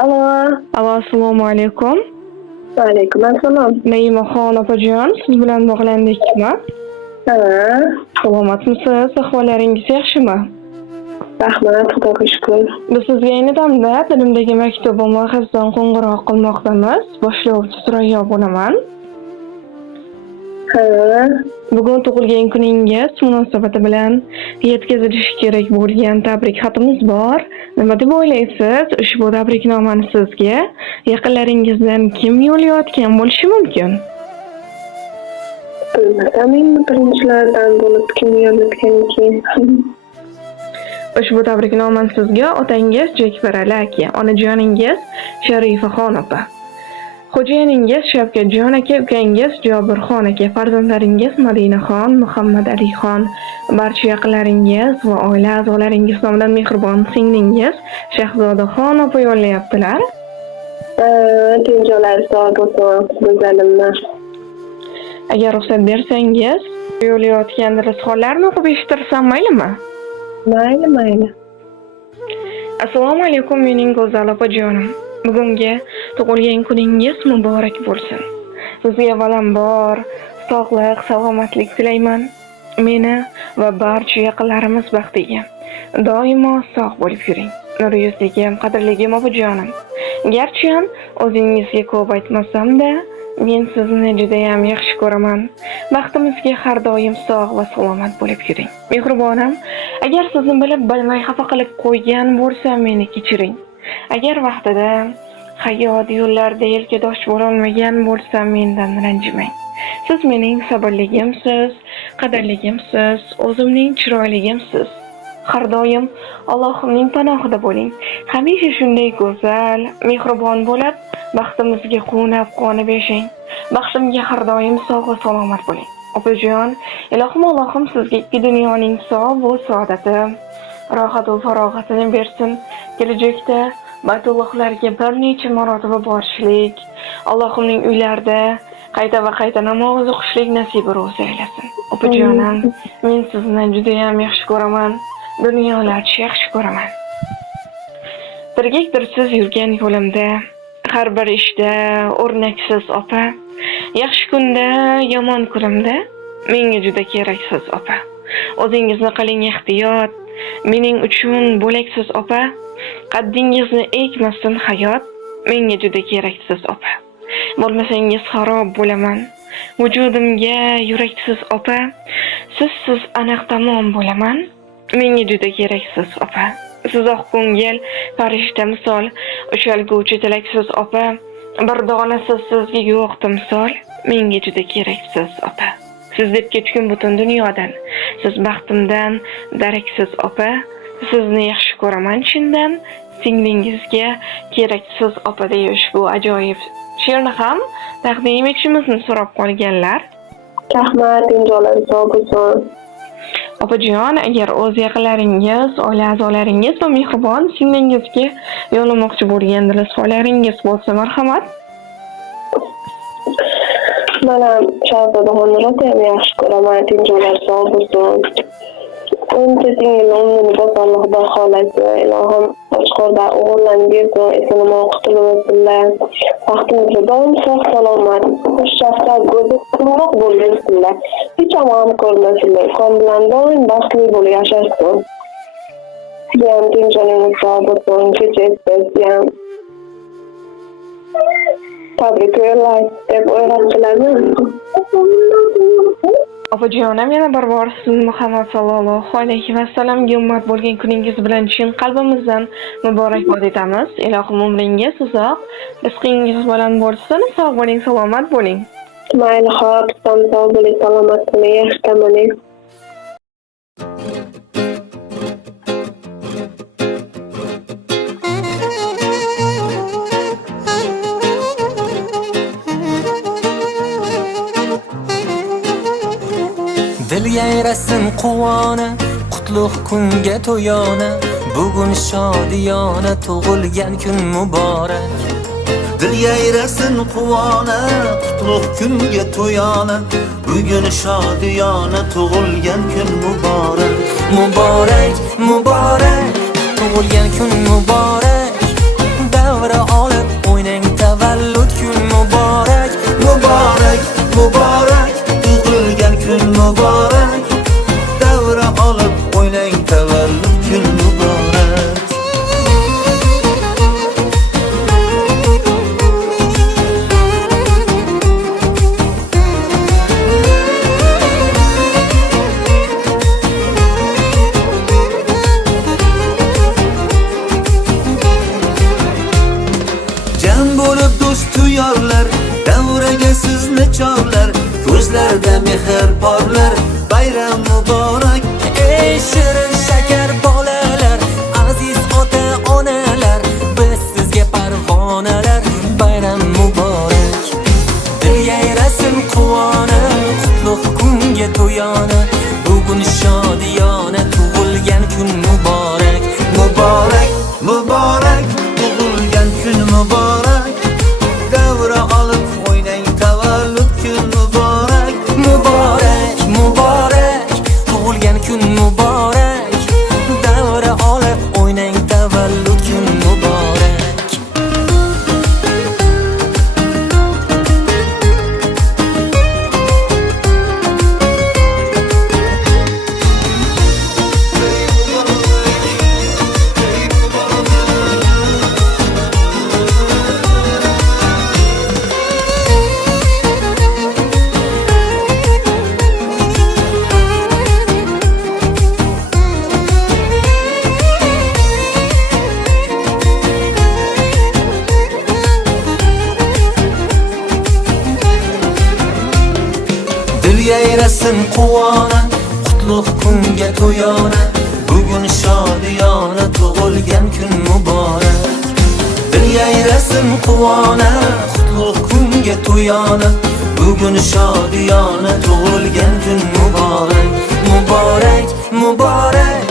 Alo. Alo, assalomu alaykum. Va alaykum assalom. Naimaxon opajon, siz bilan bog'landikmi? Ha, Salomatmisiz? Ahvollaringiz yaxshimi? rahmat, Xudoga shukr. Biz sizga ayni damda dilimdagi maktubim va hafizdan qo'ng'iroq qilmoqdamiz. Boshlovchi Surayyo bo'laman. Ha, Bugun tug'ilgan kuningiz munosabati bilan yetkazilishi kerak bo'lgan tabrik xatimiz bor. Nima deb o'ylaysiz? Ushbu tabriknomani sizga yaqinlaringizdan kim yo'llayotgan bo'lishi mumkin? bilmasam endi birinchilardan bo'lib kim yozayotganikin. Ushbu tabriknomani sizga otangiz Jekfarali aka, onajoningiz Sharifaxon opa, xo'jayiningiz Shavkatjon aka, ukangiz Jobirxon aka, farzandlaringiz Madinaxon, Muhammad Alixon, barcha yaqinlaringiz va oila a'zolaringiz nomidan mehribon singlingiz Shahzodaxon opa yo'llayaptilar. Tinjolar sog' bo'lsin, go'zalimni. Agar ruxsat bersangiz, yo'llayotgan rizqonlarni o'qib eshittirsam maylimi? Mayli. Assalomu alaykum mening go'zal opajonim. Bugungi tug'ilgan kuningiz muborak bo'lsin. Sizga avvalambor sog'lik, salomatlik tilayman. Meni va barcha yaqinlarimiz baxtiga doimo sog' bo'lib yuring. Nur yuzligim, qadrligim opajonim. Garchi o'zingizga ko'p aytmasam-da, men sizni juda ham yaxshi ko'raman. Baxtimizga har doim sog' va salomat bo'lib yuring. Mehribonam, agar sizni bilmay xafa qilib qo'ygan bo'lsam, meni kechiring. Agar vaqtida hayot yo'llarida yelkadosh bo'la olmagan bo'lsam, mendan ranjimang. Siz mening sabrligimsiz, qadrligimsiz, o'zimning chiroyligimsiz. Har doim Allohimning panohida bo'ling. Hamisha shunday go'zal, mehribon bo'lib, baxtimizga quvnab yashang. Baxtimga har doim sog' va salomat bo'ling. Opajon, ilohim Allohim sizga ikki dunyoning sog' va saodati, rohat va farog'atini bersin. Kelajakda Baytullohlarga bir necha marotaba borishlik, Allohimning uylarida qayta namoz o'qishlik nasibi ro'za aylasin. Opajonim, men sizni juda ham yaxshi ko'raman. Dunyolarcha yaxshi ko'raman. Dirgak-dirsiz yurgan yo'limda, har bir ishda o'rnaksiz opa. Yaxshi kunda, yomon kunimda menga juda keraksiz opa. O'zingizni qiling ehtiyot, mening uchun bo'laksiz opa. Qaddingizni egmasin hayot, menga juda keraksiz opa. Bo'lmasangiz xarob bo'laman. Vujudimga yuraksiz opa. Sizsiz aniq tamom bo'laman. Menga juda keraksiz opa. Siz oq ko'ngil, farishta misol, ushalguvchi tilaksiz opa. Bir dona sizga yo'q timsol, menga juda keraksiz opa. Siz deb kechgun butun dunyodan, siz baxtimdan daraksiz opa. Sizni yaxshi ko'raman chindan, singlingizga keraksiz opa deya ushbu ajoyib she'rni ham taqdim etishimizni so'rab qolganlar. Rahmat, tinjolar sog' bo'lsin. Opajon, agar o'z yaqinlaringiz, oila a'zolaringiz va mehribon singlingizga yo'llamoqchi bo'lgan rizqonlaringiz bo'lsa, marhamat. Mana Shahzodaxonni rosa ham yaxshi ko'raman, tinjolar sog' bo'lsin. Uncha singil umrini bo'lsa Allohdan xohlasa, ilohim ochiqorda o'g'illarni bersin, eson-omon qutulib o'tsinlar. Vaqtimizda doim sog' salomat, xushchaqchaq, go'zal bo'lsinlar. Hech ham ko'rmasinlar. Qon bilan doim baxtli bo'lib yashashsin. Sizga ham tinchoningiz sog' bo'lsin, kechasi ham tabrik yo'llaysiz deb o'ylabchilarmi? Opajonim, yana bir bor sizni Muhammad sallallohu alayhi vasallamga ummat bo'lgan kuningiz bilan chin qalbimizdan muborakbod etamiz. Ilohim umringiz uzoq, rizqingiz bilan bo'lsin. Sog' bo'ling, salomat bo'ling. Mayli, xo'p, sog' bo'ling, salomat bo'ling, yaxshi tomoning. Dil yayrasin quvona, qutlug' kunga to'yona. Bugun shodiyona, tug'ilgan kun muborak. Dil yayrasin quvona, qutlug' kunga to'yona. Bugun shodiyona, tug'ilgan kun muborak. Muborak, muborak, tug'ilgan kun muborak. ko'ngilni chorlar, ko'zlarda mehr porlar. Bayram muborak, Ey shirin shakar bolalar, aziz ota onalar, biz sizga parvonalar. Bayram muborak, dil yayrasin quvona, qutlug' kunga to'yona. Bugun shodiyona, tug'ilgan kun muborak. muborak, muborak, tug'ilgan kun muborak. Davra olib o'ynang, tavallud kun muborak. Muborak, muborak, tug'ilgan kun muborak. Davra olib o'ynang, tavallud kun muborak. Dil yayrasin quvona, qutlug' kunga to'yona. Bugun shodiyona, tug'ilgan kun muborak. Dil yayrasin quvona, qutlug' kunga to'yona. Bugun shodiyona, tug'ilgan kun muborak. Muborak, muborak,